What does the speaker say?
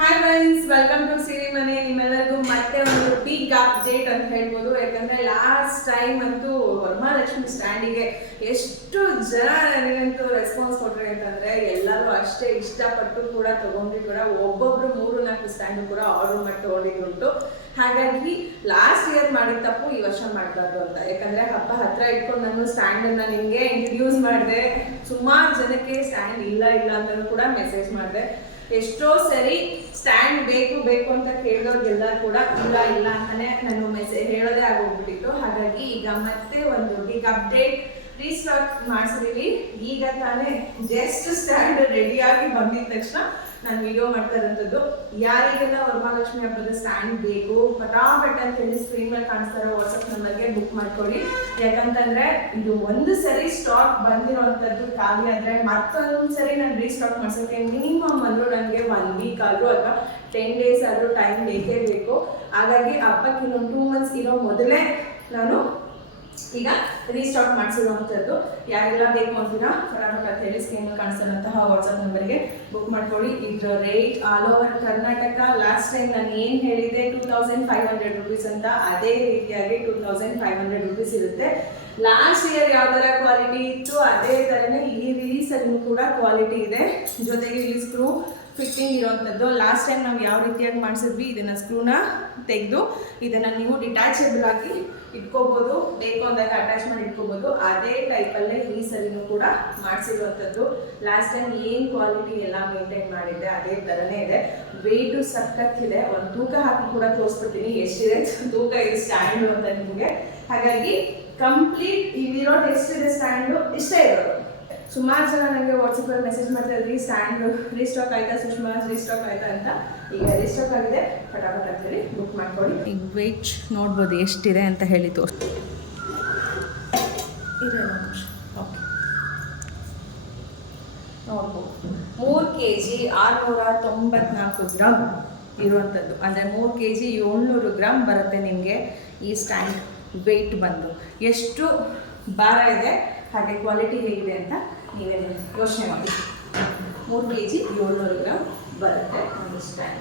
Hi friends, welcome to ಸಿರಿ ಮನೆ. ನಿಮ್ಮೆಲ್ಲರಿಗೂ ಮತ್ತೆ ಒಂದು ಬಿಗ್ ಅಪ್ಡೇಟ್ ಅಂತ ಹೇಳ್ಬೋದು. ಯಾಕಂದ್ರೆ ಲಾಸ್ಟ್ ಟೈಮ್ ಅಂತೂ ವರಮಹಾಲಕ್ಷ್ಮಿ ಸ್ಟ್ಯಾಂಡಿಗೆ ಎಷ್ಟು ಜನ ನನಗಂತೂ ರೆಸ್ಪಾನ್ಸ್ ಕೊಟ್ರಿ ಅಂತಂದ್ರೆ ಎಲ್ಲರೂ ಅಷ್ಟೇ ಇಷ್ಟಪಟ್ಟು ಕೂಡ ತಗೊಂಡ್ರಿ ಕೂಡ. ಒಬ್ಬೊಬ್ರು 3-4 ಸ್ಟ್ಯಾಂಡ್ ಕೂಡ ಆರ್ಡರ್ ಮಾಡಿ ತಗೊಂಡಿದ್ದುಂಟು. ಹಾಗಾಗಿ ಲಾಸ್ಟ್ ಇಯರ್ ಮಾಡಿದ ತಪ್ಪು ಈ ವರ್ಷ ಮಾಡಬಾರ್ದು ಅಂತ. ಯಾಕಂದ್ರೆ ಹಬ್ಬ ಹತ್ರ ಇಟ್ಕೊಂಡು ನಾನು ಸ್ಟ್ಯಾಂಡ್ ಅನ್ನ ನಿಮಗೆ ಇಂಟ್ರಡ್ಯೂಸ್ ಮಾಡಿದೆ. ಸುಮಾರು ಜನಕ್ಕೆ ಸ್ಟ್ಯಾಂಡ್ ಇಲ್ಲ ಅಂತಲೂ ಕೂಡ ಮೆಸೇಜ್ ಮಾಡಿದೆ. ಎಷ್ಟೋ ಸರಿ ಸ್ಟ್ಯಾಂಡ್ ಬೇಕು ಅಂತ ಕೇಳಿದವ್ರಿಗೆಲ್ಲ ಕೂಡ ಇಲ್ಲ ಅಂತಾನೆ ನಾನು ಮೆಸೇಜ್ ಹೇಳೋದೇ ಆಗೋಗ್ಬಿಟ್ಟಿತ್ತು. ಹಾಗಾಗಿ ಈಗ ಮತ್ತೆ ಒಂದು ಬಿಗ್ ಅಪ್ಡೇಟ್ ರೀಸ್ಟಾಕ್ ಮಾಡಿಸಿದೀವಿ. ಈಗ ತಾನೇ ಜಸ್ಟ್ ಸ್ಟ್ಯಾಂಡ್ ರೆಡಿಯಾಗಿ ಬಂದಿದ ತಕ್ಷಣ ನಾನು ವಿಡಿಯೋ ಮಾಡ್ತಾ ಇರೋಂಥದ್ದು. ಯಾರಿಗೆಲ್ಲ ವರಮಹಾಲಕ್ಷ್ಮಿ ಹಬ್ಬದ ಸ್ಟ್ಯಾಂಡ್ ಬೇಕು ಪಟಾಪಟ್ ಅಂತ ಹೇಳಿ ಸ್ಕ್ರೀನ್ ಮೇಲೆ ಕಾಣಿಸ್ತಾರೋ ವಾಟ್ಸಪ್ ನಂಬರ್ಗೆ ಬುಕ್ ಮಾಡ್ಕೊಳ್ಳಿ. ಯಾಕಂತಂದ್ರೆ ಇದು ಒಂದು ಸರಿ ಸ್ಟಾಕ್ ಬಂದಿರೋವಂಥದ್ದು ಖಾಲಿ ಆದರೆ ಮತ್ತೊಂದು ಸರಿ ನಾನು ರೀಸ್ಟಾಕ್ ಮಾಡ್ಸೋಕ್ಕೆ ಮಿನಿಮಮ್ ಅಂದರೂ ನನಗೆ 1 ವೀಕ್ ಆದರೂ ಅಥವಾ 10 ಡೇಸ್ ಆದರೂ ಟೈಮ್ ಬೇಕೇ ಬೇಕು. ಹಾಗಾಗಿ ಹಬ್ಬಕ್ಕೆ ಇನ್ನೊಂದು 2 ಮಂತ್ಸ್ ಇರೋ ಮೊದಲೇ ನಾನು ಈಗ ರೀಸ್ಟಾಕ್ ಮಾಡಿಸಿರುವಂಥದ್ದು. ಯಾರೆಲ್ಲ ಬೇಕು ಅಂತೀರಾ ಫಟಾಫಟ್ ಅಂತ ಹೇಳಿ ಸ್ಕ್ರೀನ್ ಕಾಣಿಸ್ತಾರಂತಹ ವಾಟ್ಸಪ್ ನಂಬರ್ಗೆ ಬುಕ್ ಮಾಡ್ಕೊಳ್ಳಿ. ಇದ್ರ rate all over Karnataka last time ನಾನು ಏನು ಹೇಳಿದೆ 2500 ರುಪೀಸ್ ಅಂತ, ಅದೇ ರೀತಿಯಾಗಿ 2500 ರುಪೀಸ್ ಇರುತ್ತೆ. ಲಾಸ್ಟ್ ಇಯರ್ ಯಾವ ಥರ ಕ್ವಾಲಿಟಿ ಇತ್ತು ಅದೇ ಥರನೇ ಈ ರೀಸಲ್ಲಿ ಕೂಡ ಕ್ವಾಲಿಟಿ ಇದೆ. ಜೊತೆಗೆ ಇಲ್ಲಿ ಸ್ಕ್ರೂ ಫಿಟ್ಟಿಂಗ್ ಇರೋವಂಥದ್ದು. ಲಾಸ್ಟ್ ಟೈಮ್ ನಾವು ಯಾವ ರೀತಿಯಾಗಿ ಮಾಡಿಸಿದ್ವಿ, ಇದನ್ನು ಸ್ಕ್ರೂನ ತೆಗೆದು ಇದನ್ನು ನೀವು ಡಿಟ್ಯಾಚಬಲ್ ಆಗಿ ಇಟ್ಕೋಬೋದು, ಬೇಕು ಅಂದಾಗ ಅಟ್ಯಾಚ್ ಮಾಡಿ ಇಟ್ಕೋಬೋದು. ಅದೇ ಟೈಪಲ್ಲೇ ಈ ಸರಿನೂ ಕೂಡ ಮಾಡಿಸಿರುವಂಥದ್ದು. ಲಾಸ್ಟ್ ಟೈಮ್ ಏನು ಕ್ವಾಲಿಟಿ ಎಲ್ಲ ಮೇಂಟೈನ್ ಮಾಡಿದ್ದೆ ಅದೇ ಥರನೇ ಇದೆ. ವೆಯ್ಟು ಸಖತ್ತಿದೆ. ಒಂದು ತೂಕ ಹಾಕಿ ಕೂಡ ತೋರಿಸ್ಬಿಡ್ತೀನಿ ಎಷ್ಟಿದೆ ತೂಕ ಇದು ಸ್ಟ್ಯಾಂಡು ಅಂತ ನಿಮಗೆ. ಹಾಗಾಗಿ ಕಂಪ್ಲೀಟ್ ಇಲ್ಲಿರೋದು ಎಷ್ಟಿದೆ ಸ್ಟ್ಯಾಂಡು ಇಷ್ಟೇ ಇರೋದು. ಸುಮಾರು ಜನ ನನಗೆ ವಾಟ್ಸಪ್ಪಲ್ಲಿ ಮೆಸೇಜ್ ಮಾಡ್ತಾ ಇದ್ರಿ ಸ್ಟ್ಯಾಂಡ್ ರೀಸ್ಟಾಕ್ ಆಯಿತಾ ಸುಷ್ಮಾ, ರೀಸ್ಟಾಕ್ ಆಯಿತಾ ಅಂತ. ಈಗ ರೀಸ್ಟಾಕ್ ಆಗಿದೆ, ಫಟಾಫಟ್ ಅಂತೇಳಿ ಬುಕ್ ಮಾಡ್ಕೊಳ್ಳಿ. ಈಗ ವೆಯ್ಟ್ ನೋಡ್ಬೋದು ಎಷ್ಟಿದೆ ಅಂತ ಹೇಳಿ ತೋರಿಸ್ತೀನಿ. ಓಕೆ, ನೋಡ್ಬೋದು 3 kg 694 ಗ್ರಾಮ್ ಇರುವಂಥದ್ದು. ಅಂದರೆ 3 kg 700 ಗ್ರಾಮ್ ಬರುತ್ತೆ ನಿಮಗೆ ಈ ಸ್ಟ್ಯಾಂಡ್ ವೆಯ್ಟ್ ಬಂದು. ಎಷ್ಟು ಭಾರ ಇದೆ ಹಾಗೆ ಕ್ವಾಲಿಟಿ ಹೇಗಿದೆ ಅಂತ ನೀವೇ ಯೋಚನೆ ಮಾಡಿ. 3 kg 700 ಗ್ರಾಮ್ ಬರುತ್ತೆ ಒಂದು ಸ್ಟ್ಯಾಂಡ್.